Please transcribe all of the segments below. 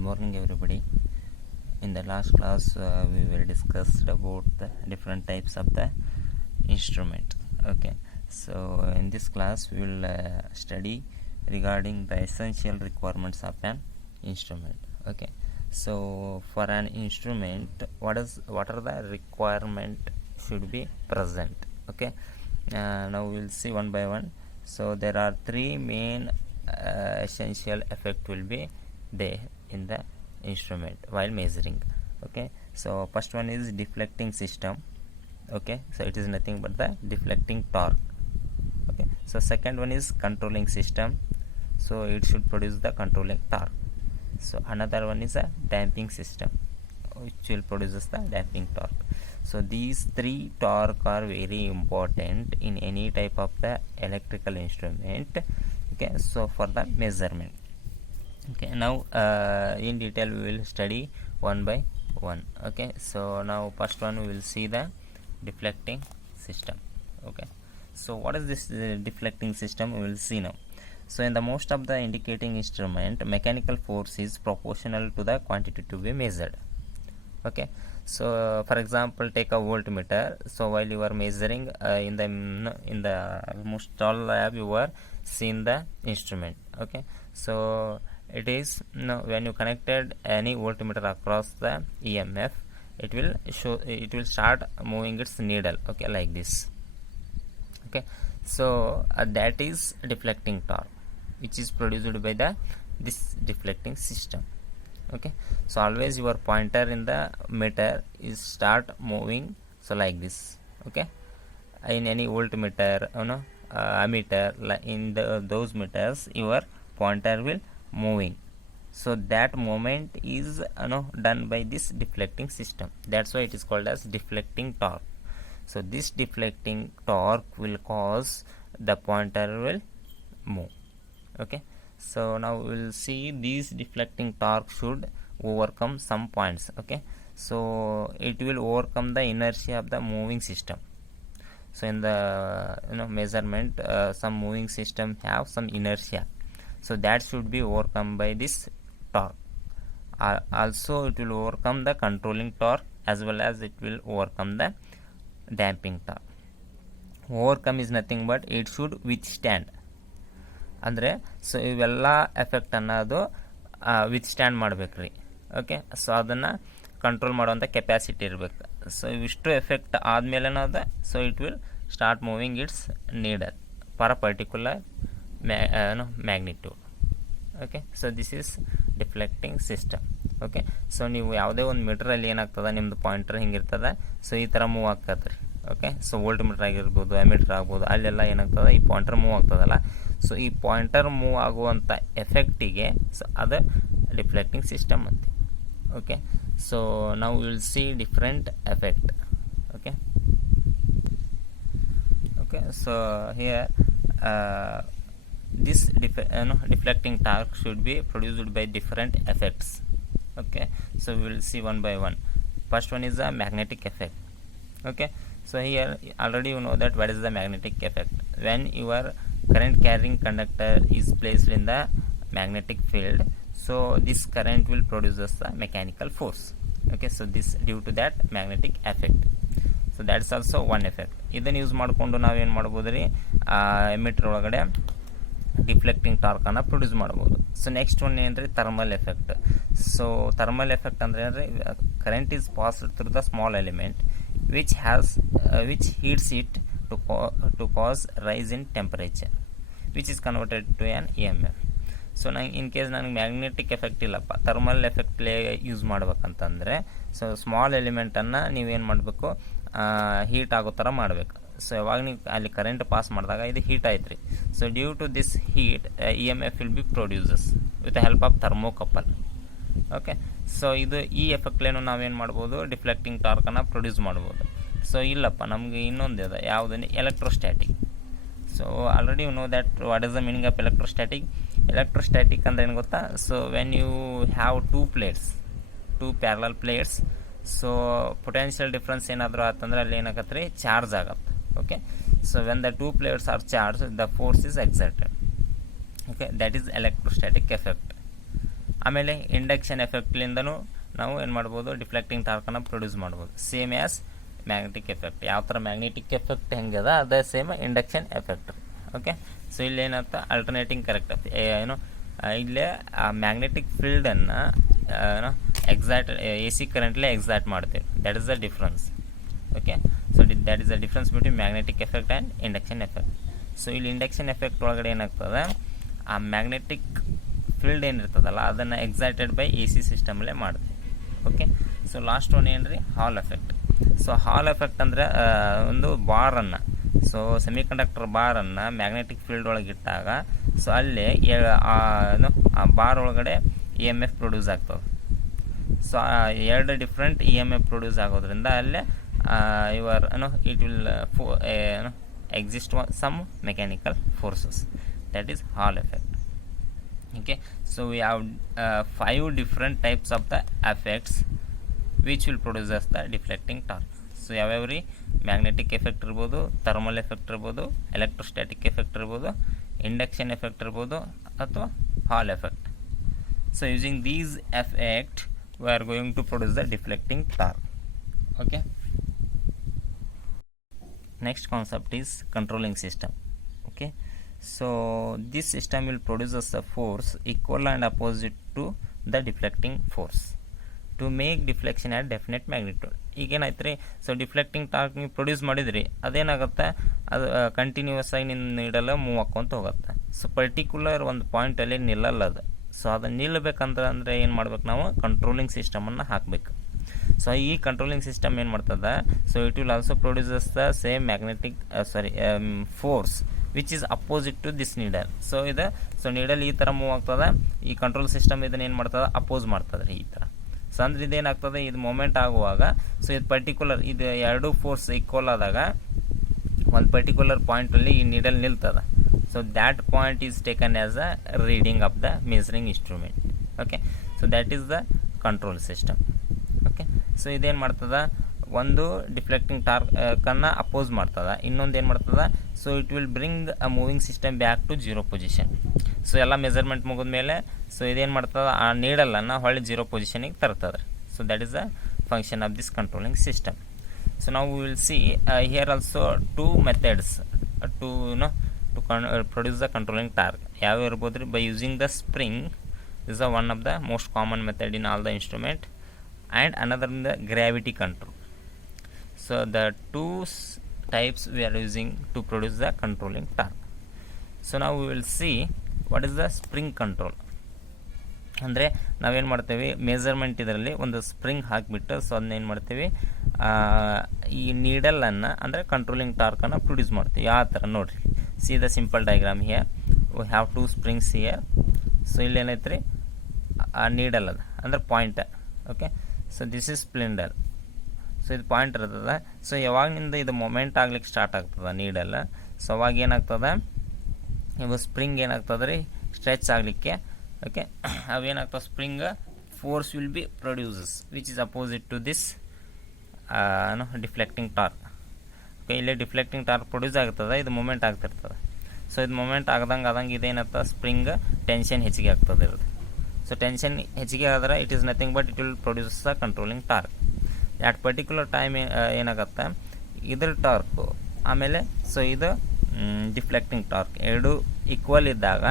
morning everybody. In the last class we will discuss about the different types of the instrument. Okay, so in this class we will study regarding the essential requirements of an instrument. Okay, so for an instrument, what are the requirement should be present. Okay, now we will see one by one. So there are three main essential effect will be there in the instrument while measuring. Okay, so first one is deflecting system. Okay, so it is nothing but the deflecting torque. Okay, so second one is controlling system, so it should produce the controlling torque. So another one is a damping system, which will produce the damping torque. So these three torque are very important in any type of the electrical instrument. Okay, so for the measurement. Okay, now in detail we will study one by one. Okay, so now first one we will see the deflecting system. Okay, so what is this deflecting system? We will see now. So in the most of the indicating instrument, mechanical force is proportional to the quantity to be measured. Okay, so for example, take a voltmeter. So while you are measuring in the almost all lab, you are seeing the instrument. Okay, so it is when you connected any voltmeter across the EMF, it will start moving its needle. Okay, like this. Okay, so that is deflecting torque, which is produced by this deflecting system. Okay, so always your pointer in the meter is start moving, so like this. Okay, in any voltmeter, ammeter, in those meters, your pointer will moving, so that movement is done by this deflecting system. That's why it is called as deflecting torque. So this deflecting torque will cause the pointer will move. Okay, so now we will see these deflecting torque should overcome some points. Okay, so it will overcome the inertia of the moving system. So in the measurement, some moving system have some inertia, so that should be overcome by this torque. Also it will overcome the controlling torque, as well as it will overcome the damping torque. Overcome is nothing but it should withstand. ಅಂದರೆ so ಇವೆಲ್ಲ effect ಅನ್ನೋದು withstand ಮಾಡಬೇಕ್ರಿ. Okay, so ಅದನ್ನು control ಮಾಡುವಂಥ capacity ಇರಬೇಕು. So ಇವಿಷ್ಟು effect ಆದಮೇಲೆ ಅದ so it will start moving its needle for a particular magnitude. Okay, so this is deflecting system. Okay, so ನೀವು ಯಾವುದೇ ಒಂದು ಮೀಟ್ರಲ್ಲಿ ಏನಾಗ್ತದೆ, ನಿಮ್ಮದು ಪಾಯಿಂಟರ್ ಹಿಂಗಿರ್ತದೆ, ಸೊ ಈ ಥರ ಮೂವ್ ಆಗ್ತದೆ ರೀ. ಓಕೆ, ಸೊ ವೋಲ್ಟ್ ಮೀಟ್ರ್ ಆಗಿರ್ಬೋದು, ಎಮೀಟ್ರ್ ಆಗ್ಬೋದು, ಅಲ್ಲೆಲ್ಲ ಏನಾಗ್ತದೆ, ಈ ಪಾಯಿಂಟರ್ ಮೂವ್ ಆಗ್ತದಲ್ಲ, ಸೊ ಈ ಪಾಯಿಂಟರ್ ಮೂವ್ ಆಗುವಂಥ ಎಫೆಕ್ಟಿಗೆ ಸೊ ಅದು ಡಿಫ್ಲೆಕ್ಟಿಂಗ್ ಸಿಸ್ಟಮ್ ಅಂತ. ಓಕೆ, ಸೊ ನಾವು will C different effect. Okay, okay, so here this deflecting torque should be produced by different effects. Okay, so we will see one by one. First one is the magnetic effect. Okay, so here already you know that what is the magnetic effect. When your current carrying conductor is placed in the magnetic field, so this current will produce the mechanical force. Okay, so this due to that magnetic effect. So that's also one effect. ಇದನ್ನು ಯೂಸ್ ಮಾಡಿಕೊಂಡು ನಾವೇನು ಮಾಡ್ಬೋದು ರೀ, ಎಮಿಟರ್ ಒಳಗಡೆ ಡಿಫ್ಲೆಕ್ಟಿಂಗ್ ಟಾರ್ಕನ್ನು produce ಮಾಡ್ಬೋದು. So next one ಏನು ರೀ, thermal effect. So thermal effect ಅಂದರೆ ಏನು ರೀ, current is passed through the small element which heats it to cause rise in temperature, which is converted to an EMF. So ನಂಗೆ in case ನನಗೆ magnetic effect ಇಲ್ಲಪ್ಪ, ಥರ್ಮಲ್ ಎಫೆಕ್ಟ್ಲೇ ಯೂಸ್ ಮಾಡ್ಬೇಕಂತಂದರೆ, so small ಎಲಿಮೆಂಟನ್ನು ನೀವೇನು ಮಾಡಬೇಕು, ಹೀಟ್ ಆಗೋ ಥರ ಮಾಡಬೇಕು. ಸೊ ಯಾವಾಗ ನೀವು ಅಲ್ಲಿ ಕರೆಂಟ್ ಪಾಸ್ ಮಾಡಿದಾಗ ಇದು ಹೀಟ್ ಆಯ್ತು ರೀ. So due to this heat EMF will be produces with the help of thermocouple. Okay, so ಈ ಎಫೆಕ್ಟ್ಲೇನು ನಾವೇನು ಮಾಡ್ಬೋದು, ಡಿಫ್ಲೆಕ್ಟಿಂಗ್ ಟಾರ್ಕನ್ನು ಪ್ರೊಡ್ಯೂಸ್ ಮಾಡ್ಬೋದು. ಸೊ ಇಲ್ಲಪ್ಪ, ನಮಗೆ ಇನ್ನೊಂದು ಇದೆ, ಯಾವುದನ್ನು electrostatic. So already you know that what is the meaning of electrostatic. Electrostatic ಅಂದರೆ ಏನು ಗೊತ್ತಾ, so when you have two parallel plates, so potential difference ಏನಾದರೂ ಆತಂದ್ರೆ ಅಲ್ಲಿ ಏನಾಗತ್ತೆ ರೀ, ಚಾರ್ಜ್ ಆಗತ್ತೆ. Okay, so when the two plates are charge, the force is exerted. Okay, that is electrostatic effect. ಆಮೇಲೆ ಇಂಡಕ್ಷನ್ ಎಫೆಕ್ಟ್ಲಿಂದನೂ ನಾವು ಏನು ಮಾಡ್ಬೋದು, ಡಿಫ್ಲೆಕ್ಟಿಂಗ್ ಟಾರ್ಕನ್ನು ಪ್ರೊಡ್ಯೂಸ್ ಮಾಡ್ಬೋದು. Same as magnetic effect. ಯಾವ ಥರ ಮ್ಯಾಗ್ನೆಟಿಕ್ ಎಫೆಕ್ಟ್ ಹೆಂಗದ ಅದೇ same induction effect. Okay, so ಇಲ್ಲಿ ಏನಂತ ಅಲ್ಟರ್ನೇಟಿಂಗ್ ಕರೆಕ್ಟ್ ಏನು ಇಲ್ಲೇ ಆ ಮ್ಯಾಗ್ನೆಟಿಕ್ ಫೀಲ್ಡನ್ನು ಎಕ್ಸಾಕ್ಟ್ ಎ ಸಿ ಕರೆಂಟ್ಲೇ ಎಕ್ಸಾಕ್ಟ್ ಮಾಡ್ತೇವೆ. That is the difference. Okay, so that is the difference between magnetic effect and induction effect. So ಇಲ್ಲಿ ಇಂಡಕ್ಷನ್ ಎಫೆಕ್ಟ್ ಒಳಗಡೆ ಏನಾಗ್ತದೆ, ಆ ಮ್ಯಾಗ್ನೆಟಿಕ್ ಫೀಲ್ಡ್ ಏನಿರ್ತದಲ್ಲ ಅದನ್ನು ಎಕ್ಸೈಟೆಡ್ ಬೈ ಎ ಸಿ ಸಿಸ್ಟಮಲ್ಲೇ ಮಾಡ್ತೀವಿ. ಓಕೆ, ಸೊ ಲಾಸ್ಟ್ ಒನ್ ಏನು ರೀ, Hall effect. So Hall effect ಅಂದರೆ ಒಂದು ಬಾರನ್ನು, ಸೊ ಸೆಮಿಕಂಡಕ್ಟರ್ ಬಾರನ್ನು ಮ್ಯಾಗ್ನೆಟಿಕ್ ಫೀಲ್ಡ್ ಒಳಗೆ ಇಟ್ಟಾಗ ಸೊ ಅಲ್ಲಿ ಆ ಬಾರ್ ಒಳಗಡೆ ಇ ಎಮ್ ಎಫ್ ಪ್ರೊಡ್ಯೂಸ್ ಆಗ್ತದೆ. ಸೊ ಎರಡು different E M F produce ಆಗೋದ್ರಿಂದ ಅಲ್ಲೇ it will exist some mechanical forces. That is Hall effect. Okay, so we have 5 different types of the effects which will produce as the deflecting torque. So every magnetic effect ಇರ್ಬೋದು, thermal effect ಇರ್ಬೋದು, electrostatic effect ಇರ್ಬೋದು, induction effect ಇರ್ಬೋದು, ಅಥವಾ Hall effect. So using these effect we are going to produce the deflecting torque. Okay, next concept is controlling system. Okay, so this system will produce a force equal and opposite to the deflecting force to make deflection at definite magnitude. ಈಗೇನಾಯ್ತು ರೀ, ಸೊ ಡಿಫ್ಲೆಕ್ಟಿಂಗ್ ಟಾರ್ಕ್ ನೀವು ಪ್ರೊಡ್ಯೂಸ್ ಮಾಡಿದ್ರಿ, ಅದೇನಾಗುತ್ತೆ, ಅದು ಕಂಟಿನ್ಯೂಸ್ ಆಗಿ ನಿನ್ನ ನೀಡಲ್ಲ ಮೂವ್ ಹಾಕ್ಕೊಂತ ಹೋಗುತ್ತೆ. ಸೊ ಪರ್ಟಿಕ್ಯುಲರ್ ಒಂದು ಪಾಯಿಂಟಲ್ಲಿ ನಿಲ್ಲಲ್ಲ ಅದು. ಸೊ ಅದನ್ನು ನಿಲ್ಲಬೇಕಂದ್ರೆ ಏನು ಮಾಡ್ಬೇಕು, ನಾವು ಕಂಟ್ರೋಲಿಂಗ್ ಸಿಸ್ಟಮನ್ನು ಹಾಕಬೇಕು. ಸೊ ಈ ಕಂಟ್ರೋಲಿಂಗ್ ಸಿಸ್ಟಮ್ ಏನು ಮಾಡ್ತದೆ, so it will also produces the same magnetic force which is opposite to this needle. So needle ಈ ಥರ ಮೂವ್ ಆಗ್ತದೆ, ಈ ಕಂಟ್ರೋಲ್ ಸಿಸ್ಟಮ್ ಇದನ್ನು ಏನು ಮಾಡ್ತದೆ, ಅಪೋಸ್ ಮಾಡ್ತದೆ ರೀ ಈ ಥರ. ಸೊ ಅಂದ್ರೆ ಇದೇನಾಗ್ತದೆ, ಇದು ಮೂಮೆಂಟ್ ಆಗುವಾಗ ಸೊ ಇದು ಪರ್ಟಿಕ್ಯುಲರ್ ಇದು ಎರಡು ಫೋರ್ಸ್ ಈಕ್ವಲ್ ಆದಾಗ ಒಂದು ಪರ್ಟಿಕ್ಯುಲರ್ ಪಾಯಿಂಟಲ್ಲಿ ಈ ನೀಡಲ್ ನಿಲ್ತದೆ. So that point is taken as a reading of the measuring instrument. Okay, so that is the control system. Okay, so ಇದೇನು ಮಾಡ್ತದೆ, ಒಂದು ಡಿಫ್ಲೆಕ್ಟಿಂಗ್ ಟಾರ್ಕನ್ನು ಅಪೋಸ್ ಮಾಡ್ತದೆ, ಇನ್ನೊಂದು ಏನು ಮಾಡ್ತದೆ, so it will bring a moving system back to zero position. So ಎಲ್ಲ ಮೆಜರ್ಮೆಂಟ್ ಮುಗಿದ ಮೇಲೆ ಸೊ ಇದೇನು ಮಾಡ್ತದೆ, ಆ ನೀಡಲನ್ನು ಹೊಳ್ಳಿ ಜೀರೋ ಪೊಸಿಷನಿಗೆ ತರ್ತದೆ. So that is the function of this controlling system. So ನಾವು will see here also 2 methods to produce the controlling torque. ಯಾವ ಇರ್ಬೋದು ರೀ, by using the spring is one of the most common method in all the instrument, and another in the gravity control. So the two types we are using to produce the controlling torque. So now we will see what is the spring control. ಅಂದರೆ ನಾವೇನು ಮಾಡ್ತೇವೆ, ಮೆಜರ್ಮೆಂಟ್ ಇದರಲ್ಲಿ ಒಂದು ಸ್ಪ್ರಿಂಗ್ ಹಾಕಿಬಿಟ್ಟು ಸೊ ಅದನ್ನ ಏನು ಮಾಡ್ತೀವಿ, ಈ ನೀಡಲನ್ನು ಅಂದರೆ ಕಂಟ್ರೋಲಿಂಗ್ ಟಾರ್ಕನ್ನು ಪ್ರೊಡ್ಯೂಸ್ ಮಾಡ್ತೀವಿ. ಯಾವ ಥರ ನೋಡಿರಿ, see the simple diagram here, we have 2 springs here. So ಇಲ್ಲಿ ಏನೈತೆ ರೀ, ಆ ನೀಡಲ್ ಅದ ಅಂದರೆ point. Okay, so this is spindle. So ಇದು ಪಾಯಿಂಟ್ ಇರ್ತದೆ. ಸೊ ಯಾವಾಗಿನಿಂದ ಇದು ಮೊಮೆಂಟ್ ಆಗ್ಲಿಕ್ಕೆ ಸ್ಟಾರ್ಟ್ ಆಗ್ತದೆ ನೀಡಲ್ಲ, ಸೊ ಅವಾಗ ಏನಾಗ್ತದೆ, ಇವು ಸ್ಪ್ರಿಂಗ್ ಏನಾಗ್ತದೆ ರೀ, ಸ್ಟ್ರೆಚ್ ಆಗಲಿಕ್ಕೆ. ಓಕೆ, ಅವೇನಾಗ್ತದೆ, spring force will be produces which is opposite to this deflecting torque. Okay, ಇಲ್ಲಿ ಡಿಫ್ಲೆಕ್ಟಿಂಗ್ ಟಾರ್ಕ್ ಪ್ರೊಡ್ಯೂಸ್ ಆಗ್ತದೆ, ಇದು ಮೂಮೆಂಟ್ ಆಗ್ತಿರ್ತದೆ. ಸೊ ಇದು ಮೂಮೆಂಟ್ ಆದಂಗೆ ಇದೇನಾಗ್ತದೆ, ಸ್ಪ್ರಿಂಗ್ ಟೆನ್ಷನ್ ಹೆಚ್ಚಿಗೆ ಆಗ್ತದೆ ಇರೋದು. ಸೊ ಟೆನ್ಷನ್ ಹೆಚ್ಚಿಗೆ ಆದರೆ it is nothing but it will produce the controlling torque. At particular time ಏನಾಗುತ್ತೆ, ಇದ್ರ ಟಾರ್ಕು ಆಮೇಲೆ ಸೊ ಇದು ಡಿಫ್ಲೆಕ್ಟಿಂಗ್ ಟಾರ್ಕ್ ಎರಡು ಈಕ್ವಲ್ ಇದ್ದಾಗ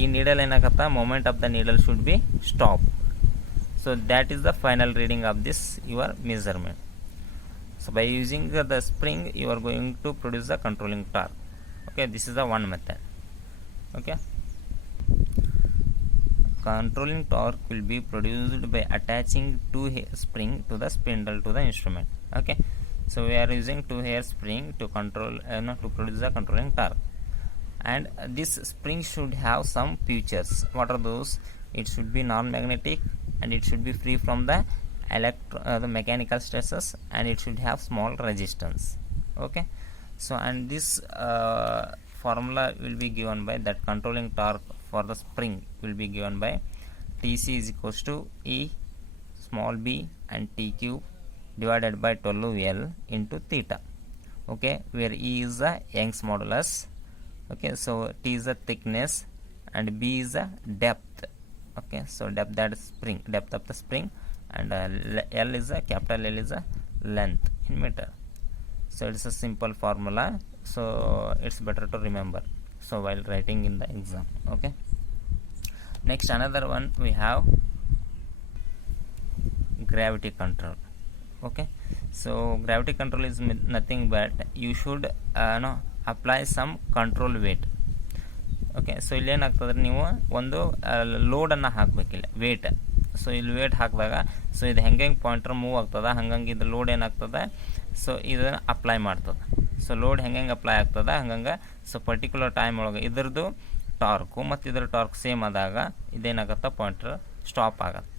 ಈ ನೀಡಲ್ ಏನಾಗತ್ತಾ, moment of the needle should be stop. So that is the final reading of this your measurement. So by using the spring you are going to produce the controlling torque. Okay, this is the one method. Okay, controlling torque will be produced by attaching 2 hair spring to the spindle to the instrument. Okay, so we are using 2 hair spring to control to produce the controlling torque, and this spring should have some features. What are those? It should be non-magnetic and it should be free from the the mechanical stresses, and it should have small resistance. Okay, so and this formula will be given by that controlling torque for the spring will be given by Tc is equals to E small b and T cube divided by 12L into theta. Okay, where E is the Young's modulus. Okay, so T is the thickness and B is the depth. Okay, so depth, that is spring, depth of the spring, and L is a capital L is a length in meter. So it's a simple formula, so it's better to remember so while writing in the exam. Okay, next another one we have gravity control. Okay, so gravity control is nothing but you should apply some control weight. Okay, so ಇಲ್ಲಿ ಏನಾಗ್ತದೆ, ನೀವು ಒಂದು ಲೋಡನ್ನು ಹಾಕಬೇಕಿಲ್ಲ, wait. So ಇಲ್ಲಿ ವೇಟ್ ಹಾಕಿದಾಗ ಸೊ ಇದು ಹೆಂಗೆ ಪಾಯಿಂಟರ್ ಮೂವ್ ಆಗ್ತದೆ ಹಂಗಂಗೆ ಇದು ಲೋಡ್ ಏನಾಗ್ತದೆ, ಸೊ ಇದನ್ನು ಅಪ್ಲೈ ಮಾಡ್ತದೆ. ಸೊ ಲೋಡ್ ಹೆಂಗೆ ಅಪ್ಲೈ ಆಗ್ತದೆ ಹಂಗಂಗೆ ಸೊ ಪರ್ಟಿಕ್ಯುಲರ್ ಟೈಮ್ ಒಳಗೆ ಇದ್ರದ್ದು ಟಾರ್ಕು ಮತ್ತು ಇದ್ರ ಟಾರ್ಕ್ ಸೇಮ್ ಆದಾಗ ಇದೇನಾಗುತ್ತೆ, ಪಾಯಿಂಟರ್ ಸ್ಟಾಪ್ ಆಗುತ್ತೆ.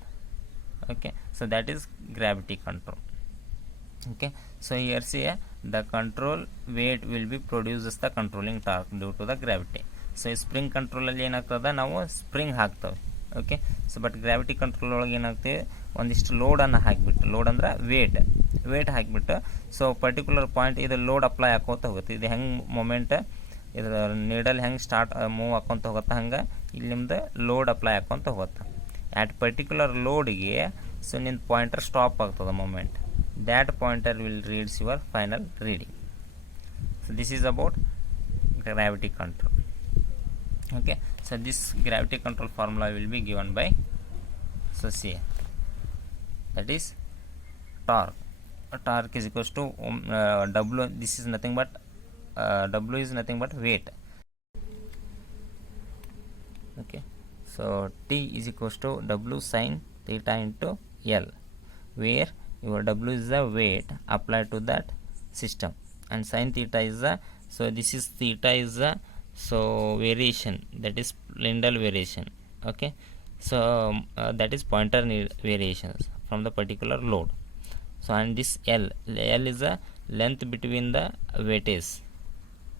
Okay, so that is gravity control. Okay, so here see the control weight will be produces the controlling torque due to the gravity. So ಈ ಸ್ಪ್ರಿಂಗ್ ಕಂಟ್ರೋಲಲ್ಲಿ ಏನಾಗ್ತದೆ, ನಾವು ಸ್ಪ್ರಿಂಗ್ ಹಾಕ್ತೇವೆ. Okay, so but gravity control ಒಳಗೆ ಏನಾಗ್ತೀವಿ, ಒಂದಿಷ್ಟು ಲೋಡನ್ನು ಹಾಕಿಬಿಟ್ಟು, ಲೋಡ್ ಅಂದ್ರೆ ವೇಟ್ ಹಾಕಿಬಿಟ್ಟು ಸೊ ಪರ್ಟಿಕ್ಯುಲರ್ ಪಾಯಿಂಟ್ ಇದು ಲೋಡ್ ಅಪ್ಲೈ ಹಾಕೋತ ಹೋಗುತ್ತೆ. ಇದು ಹೆಂಗೆ ಮೊಮೆಂಟ್ ಇದ್ರ ನೀಡಲ್ ಹೆಂಗೆ ಸ್ಟಾರ್ಟ್ ಮೂವ್ ಹಾಕ್ಕೊಂತ ಹೋಗುತ್ತೆ ಹಂಗೆ ಇಲ್ಲಿ ನಿಮ್ದು ಲೋಡ್ ಅಪ್ಲೈ ಹಾಕ್ಕೊಂತ ಹೋಗುತ್ತೆ. ಆ್ಯಟ್ ಪರ್ಟಿಕ್ಯುಲರ್ ಲೋಡಿಗೆ ಸೊ ನಿನ್ನ ಪಾಯಿಂಟರ್ ಸ್ಟಾಪ್ ಆಗ್ತದೆ moment. That pointer will reads your final reading. So this is about gravity control. Okay, so this gravity control formula will be given by, so see, that is torque. Torque is equals to W. This is nothing but W is nothing but weight. Okay, so T is equals to W sin theta into L, where your W is the weight applied to that system and sin theta is the, so this is theta is the so variation, that is spindle variation. Okay, so that is pointer variations from the particular load. So and this L is the length between the weightage,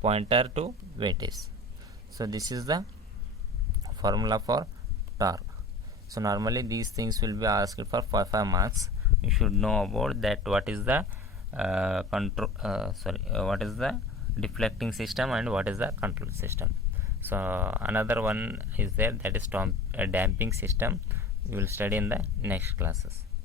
pointer to weightage. So this is the formula for torque. So normally these things will be asked for 5 marks. You should know about that, what is the what is the deflecting system and what is the control system. So another one is there, that is damping system. We will study in the next classes.